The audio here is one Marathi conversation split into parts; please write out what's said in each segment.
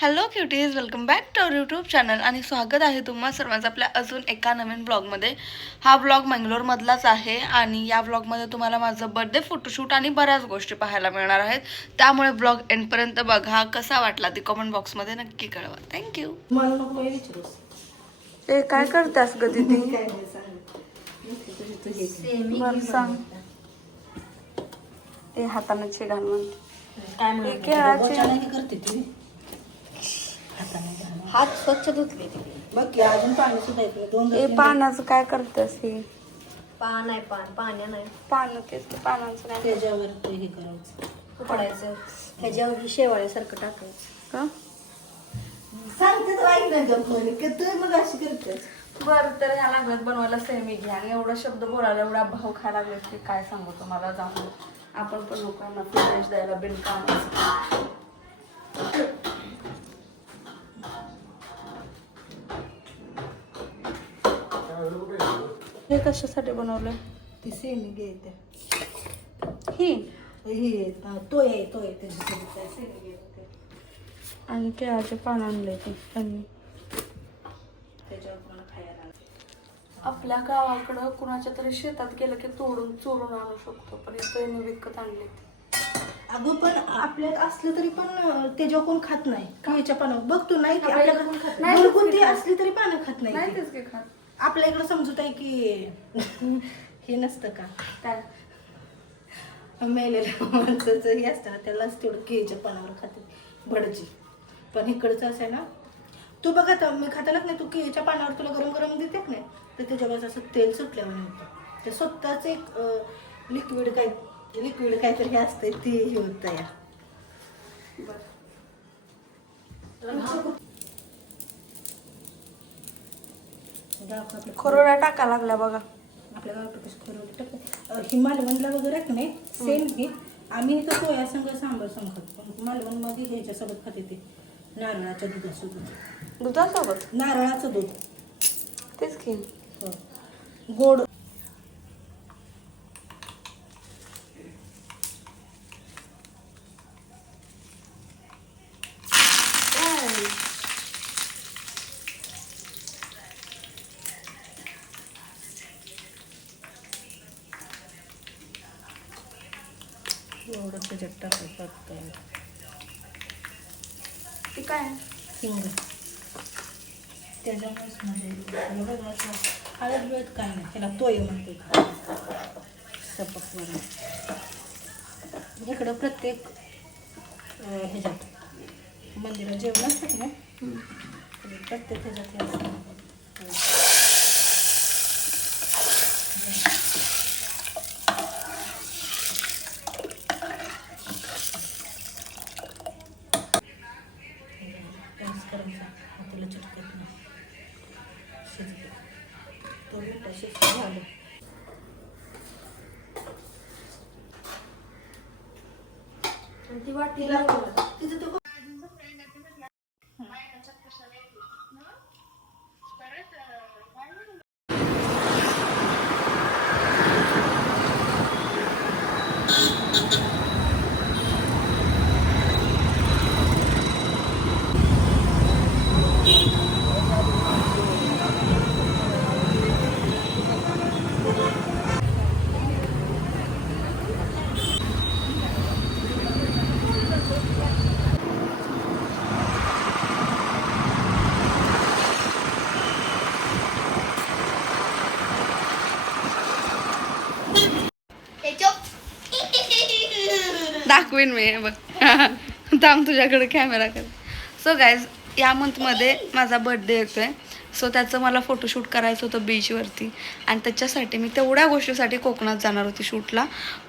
Hello cuties, welcome back to our YouTube channel आणि स्वागत आहे तुम्हा सर्वांचं आपल्या अजून एका नवीन ब्लॉगमध्ये. हा ब्लॉग मंगलोरमधलाच आहे आणि या ब्लॉगमध्ये तुम्हाला माझं बर्थडे फोटोशूट आणि बऱ्याच गोष्टी पाहायला मिळणार आहेत. त्यामुळे ब्लॉग एंडपर्यंत बघा. कसा वाटला ते कमेंट बॉक्समध्ये नक्की कळवा. थँक्यू. ए काय करतेस ग दीदी? बरं सांग. ए हाताने घाल म्हणते. हात स्वच्छ धुतले बघ की अजून पाणी सुद्धा येते दोन ए पानाचं काय करतेस? हे पान आहे पाण्या नाही पानं तेच की पानांचं काय त्याच्यावर ते हे करायचं उकडायचं ह्याच्यावर शेवाळ्यासारखं टाकायचं का? सांगते तर ऐक नाही जमलं की तू मग अशी करतेस. बरं तर ह्या लागल्यात बनवायला सेमी घ्या आणि एवढा शब्द बोलायला एवढा भाव खायला लागले की काय सांगू तुम्हाला. जाऊन आपण पण लोकांना फ्रेश द्यायला बिनकाम. हे कशासाठी बनवलंय? ती सेमी घ्यायते ही तो आहे त्याच्यासाठी सेमी घ्यायते आणि केळाचे पान आणले ते त्यांनी. त्याच्यावर मला खायला आपल्या गावाकडं कुणाच्या तरी शेतात गेलं की तोडून चोरून आणू शकतो, पण इथं विकत आणले ते. अगं पण आपल्यात असलं तरी पण त्याच्यावर कोण खात नाही. केळीच्या पानावर बघ तू नाही की आपल्याकडे कोणती असली तरी पानं खात नाही तेच की खात. आपल्या इकडं समजत आहे की हे नसतं का काय मेलेल्या माणसाचं हे असतं ना त्यालाच तेवढं केळीच्या पानावर खाते भडजी. पण इकडचं असं आहे ना, तू बघ आता मी खातानाच नाही, तू केळीच्या पानावर तुला गरम गरम देते नाही तर त्याच्यावर असं तेल सुटल्यावर होतं. ते स्वतःच एक लिक्विड काहीतरी हे असतंय ते हे होतं या. खरोडा टाका लागला बघा. आपल्या गावाकडे कसं खरोडे टाकतात. ही मालवणला वगैरे आहेत नाही सेम हे. आम्ही इथं पोया संग सांबार संग खातो, पण मालवणमध्ये ह्याच्यासोबत खाते ते नारळाच्या दुधासोबत. दुधासोबत नारळाचं दूध तेच की गोड. एवढं त्याच्यात टाकायचं ते काय हिंग. त्याच्यामुळेच म्हणजे हळद वेळेत काय नाही, त्याला तोय म्हणते सपक वरून. इकडं प्रत्येक ह्याच्यात मंदिरात जेवण असतात ना प्रत्येक ह्याच्यात हे असतं. तुला चिटकत नाही शिजते तो मिठा शिजत झालं. ती वाटीला तिचं तो दाखवीन मी. बघ थांब तुझ्याकडे कॅमेरा कर. सो गाईज, या मंथमध्ये माझा बर्थडे येतोय. सो त्याचं मला फोटोशूट करायचं होतं बीचवरती आणि त्याच्यासाठी मी तेवढ्या गोष्टीसाठी कोकणात जाणार होती शूटला.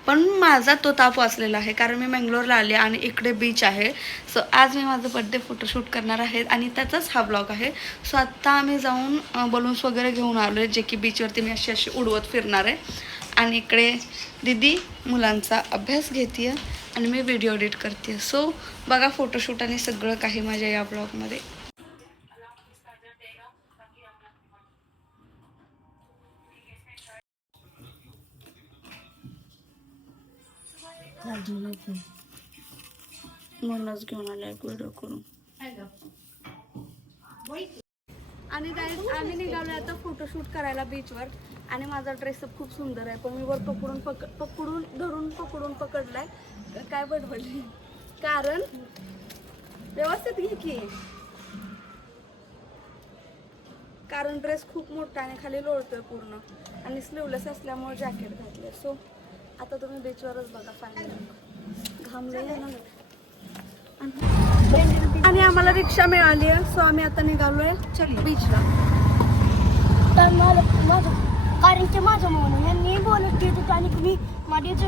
पण माझा तो ताप वाचलेला आहे कारण मी मंगलोरला आले आणि इकडे बीच आहे. सो आज मी माझं बर्थडे फोटोशूट करणार आहे आणि त्याचाच हा ब्लॉग आहे. सो आत्ता आम्ही जाऊन बलून्स वगैरे घेऊन आलो आहे, जे की बीचवरती मी अशी उडवत फिरणार आहे. आणि इकडे दीदी मुलांचा अभ्यास घेते आणि मी व्हिडिओ एडिट करते. सो बघा फोटोशूट आणि सगळं काही माझ्या या ब्लॉगमध्ये. म्हणूनच घेऊन आले व्हिडिओ करून. आणि गाईज आम्ही निघालो आता फोटोशूट करायला बीचवर. आणि माझा ड्रेसअप खूप सुंदर आहे, पण मी वर पकडून पकडलाय. काय बडबडली कारण व्यवस्थित घे की, कारण ड्रेस खूप मोठा आणि खाली लोळतोय पूर्ण आणि स्लीवलेस असल्यामुळे जॅकेट घातले. सो आता तुम्ही बीचवरच बघा. फायनली घामले ना. आणि आम्हाला रिक्षा मिळाली आहे, सो आम्ही आता निघालोय बीचला. तर कारण की माझं म्हणून यांनी बोलत घेत होतं आणि मी माझ्याच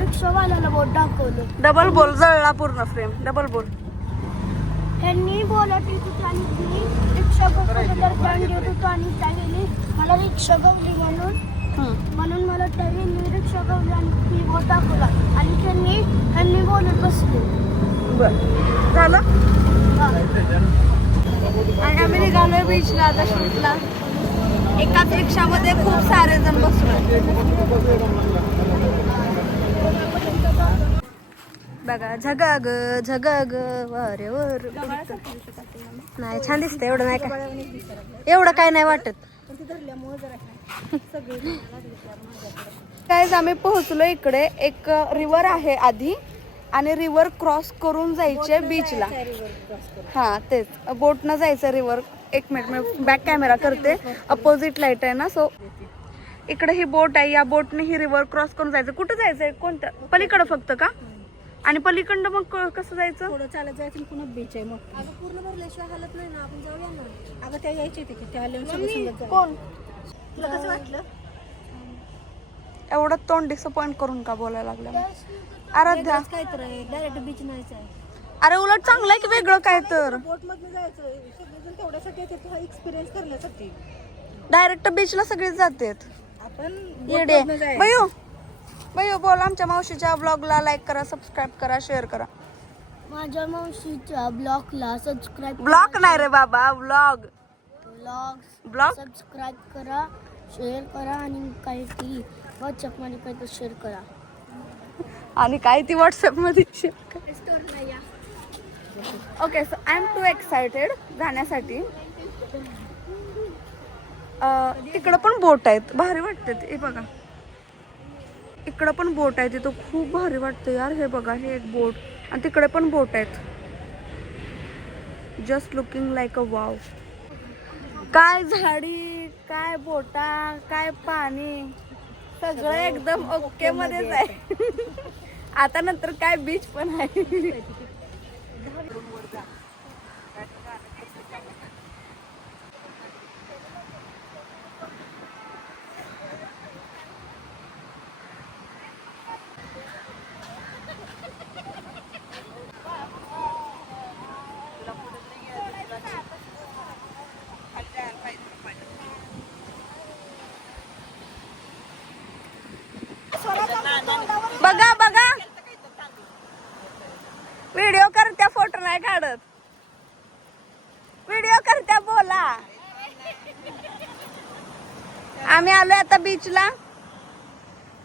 रिक्षावाल्याला बोट दाखवलं. डबल बोल, जळला पूर्ण फ्रेम. डबल बोल. यांनी बोलत येत होते आणि मी रिक्षा बघत घेत होतो आणि त्यावेळी मला रिक्षा गवली म्हणून मला त्यावेळी रिक्षा गवली आणि मी बोट दाखवला आणि त्यांनी बोलत बसले. बर झालं. आणि आम्ही निघालोय बीचला आता शूटला. एकाच रिक्षामध्ये खूप सारे जण बसलोय. बघा झगाग झगाग वारे वर. नाही छान दिसतं. एवढं नाही काय, एवढं काय नाही वाटत. काय आम्ही पोहोचलो इकडे. एक रिव्हर आहे आधी आणि रिव्हर क्रॉस करून जायचे बीचला. हा तेच बोटनं जायचं रिव्हर. एक मिनिट मी बॅक कॅमेरा करते. अपोजिट लाईट आहे ना, सो इकडे ही बोट आहे. या बोटने ही रिव्हर क्रॉस करून जायचं. कुठं जायचंय, कोणत्या पलीकडं फक्त का? आणि पलीकडं मग कसं जायचं? थोडं चालत जायचं. पुन्हा बीच आहे मग. अगं पूर्ण भरल्याशिवाय हालत नाही ना, आपण जाऊया ना. अगं त्या यायचे ते त्या आले कोण? तुला कसं वाटलं? एवढं तोंड डिसअपॉइंट करून का बोलायला लागलं? आराध्या काय तर डायरेक्ट बीच नाहीच आहे. अरे उलट चांगलं आहे की वेगळं काय तर. बोट मधनं जायचं सगळेजण तेवढ्यासाठी येतात हा एक्सपिरियन्स करण्यासाठी. डायरेक्ट बीचला सगळेच जातात. आपण येडे बयो बोल. आमच्या मावशीच्या ब्लॉगला लाईक करा, सबस्क्राईब करा, शेअर करा. माझ्या मावशीच्या ब्लॉगला सबस्क्राईब. ब्लॉग नाही रे बाबा, ब्लॉग. ब्लॉग सबस्क्राईब करा, शेअर करा आणि काही व्हॉट्सअप मध्ये काही तर शेअर करा. आणि काय ती व्हॉट्सअप मध्ये शेअर करा. Okay, so I am too excited जाण्यासाठी. तिकडं पण बोट आहेत, भारी वाटते. हे बघा इकडं पण बोट आहे, तिथं खूप भारी वाटतं यार. हे बघा हे एक बोट आणि तिकडे पण बोट आहेत. Just looking like a wow. काय झाडी, काय बोटा, काय पाणी, सगळं एकदम ओके मध्येच आहे. आता नंतर काय बीच पण आहे. बघा बघा व्हिडिओ करत्या, फोटो नाही काढत. व्हिडिओ करत्या, बोला. आम्ही आलोय आता बीचला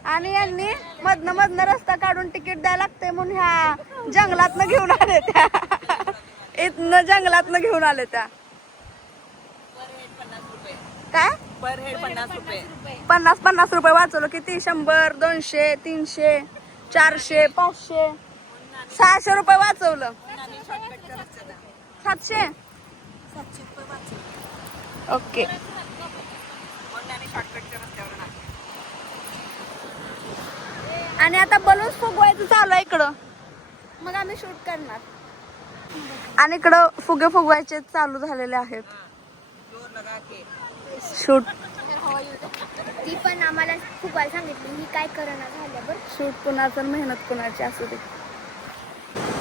आणि यांनी मधनं रस्ता काढून तिकीट द्यायला लागतंय म्हणून ह्या जंगलातनं घेऊन आले त्या. इथनं जंगलातनं घेऊन आले त्या. काय पर हेड 50 रुपये. 50 रुपये वाचवलं. किती? 100, 200, 300, 400, 500, 600 रुपये वाचवलं. 700. ओके. आणि आता बलून्स फुगवायचं चालू आहे इकडं, मग आम्ही शूट करणार. आणि इकडं फुगे फुगवायचे चालू झालेले आहेत. शूट ती पण आम्हाला फुगवायला सांगितली, मी काय करणार झालं बरं. शूट कुणाचं, मेहनत कुणाची असू दे.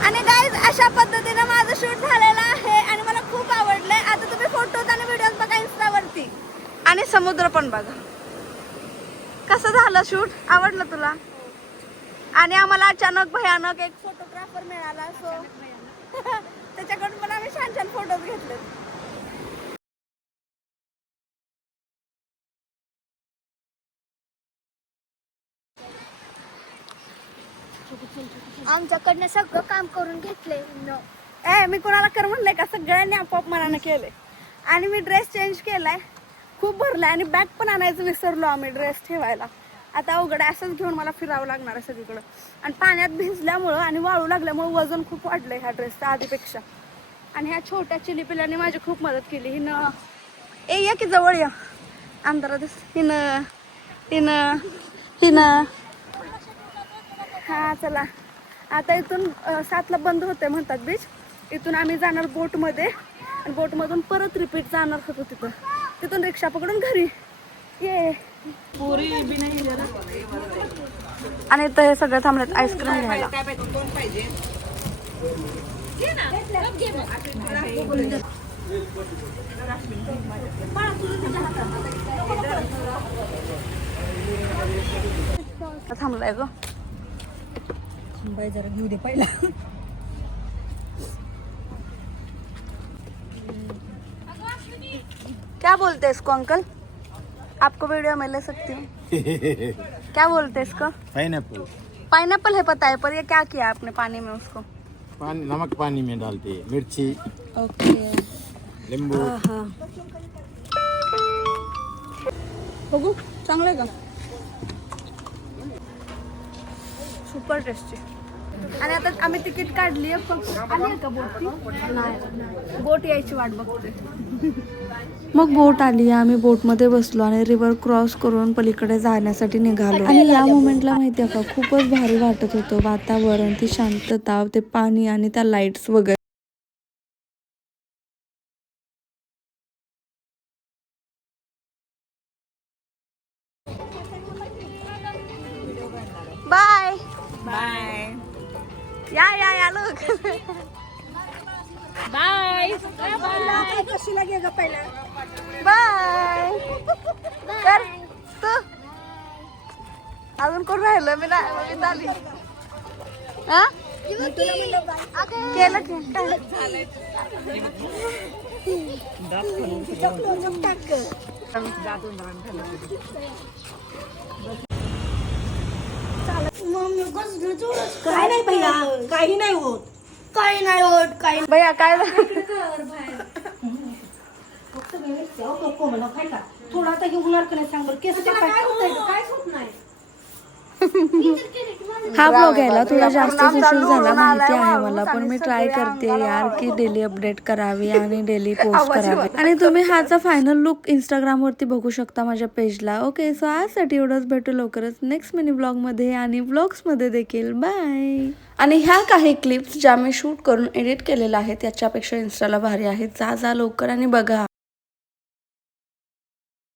आणि गाईज अशा पद्धतीने माझं शूट झालेलं आहे आणि मला खूप आवडलंय. आता तुम्ही फोटोज आणि व्हिडिओज बघा इंस्टावरती आणि समुद्र पण बघा. कसं झालं शूट? आवडलं तुला? आणि आम्हाला अचानक भयानक एक फोटोग्राफर मिळाला, सो त्याच्याकडून पण आम्ही छान छान फोटोज घेतले. आमच्याकडनं सगळं काम करून घेतले. मी कुणाला कर म्हणलंय का? सगळ्यांनी आपोआप मनानं केलंय. आणि मी ड्रेस चेंज केलाय, खूप भरलाय आणि बॅग पण आणायचं विसरलो आम्ही ड्रेस ठेवायला. आता अवघड आहे, असंच घेऊन मला फिरावं लागणार आहे सगळीकडं. आणि पाण्यात भिजल्यामुळं आणि वाळू लागल्यामुळं वजन खूप वाढलंय ह्या ड्रेसच्या आधीपेक्षा. आणि ह्या छोट्या चिली पिल्लांनी माझी खूप मदत केली. हिनं या की जवळ या अंधारात हिनं हिनं हिनं हा चला. आता इथून 7ला बंद होते म्हणतात बीच. इथून आम्ही जाणार बोटमध्ये आणि बोटमधून परत रिपीट जाणार होतो तिथून रिक्षा पकडून घरी ये. आणि इथं हे सगळं थांबलेत आईस्क्रीम घ्यायला. थांबलाय ग जरा घेऊ दे पहिला. क्या बोलते इसको अंकल? आपको वीडियो में ले सकती हूँ. क्या बोलते इसको? पाइनएप्पल पाइनएप्पल है पता है, पर ये क्या किया आपने पानी में उसको? पानी, नमक पानी में डालते हैं, मिर्ची, ओके. नींबू. बघू चांगलं आहे का? Super tasty. आणि आता आम्ही तिकीट काढली आहे, फक्त आली आहे का बोट? नाही, बोट यायची वाट बघते. मग बोट आली, आम्ही बोटमध्ये बसलो आणि रिव्हर क्रॉस करून पलीकडे जाण्यासाठी निघालो. आणि या मोमेंटला माहिती आहे का, खूपच भारी वाटत होतं. वातावरण, ती शांतता, ते पाणी आणि त्या लाईट्स वगैरे. Bye bye. या लोक बाय. कशी लागे ग पहिला? बाय कर तू. अजून कोण राहिलं? मी नाही आली. हा केलं की काय नाही भैया, काही नाही होत. काही नाही होत. काही भैया काय झालं? फक्त कोमला काय का थोडा आता होणार का नाही सांग बरं. केस काय होत नाही. हा ब्लॉग यायला थोडा जास्त उशीर झाला माहिती आहे मला, पण मी ट्राय करते यार की डेली अपडेट करावी आणि डेली पोस्ट करावी. आणि तुम्ही हाचा फायनल लुक इंस्टाग्राम वरती बघू शकता माझ्या पेजला. ओके, सो आजसाठी एवढंच. भेटू लवकरच नेक्स्ट मिनी ब्लॉग मध्ये आणि ब्लॉग्स मध्ये देखील. बाय. आणि ह्या काही क्लिप्स ज्या मी शूट करून एडिट केलेल्या आहेत त्याच्यापेक्षा इंस्टाला भारी आहेत. जा लवकर आणि बघा.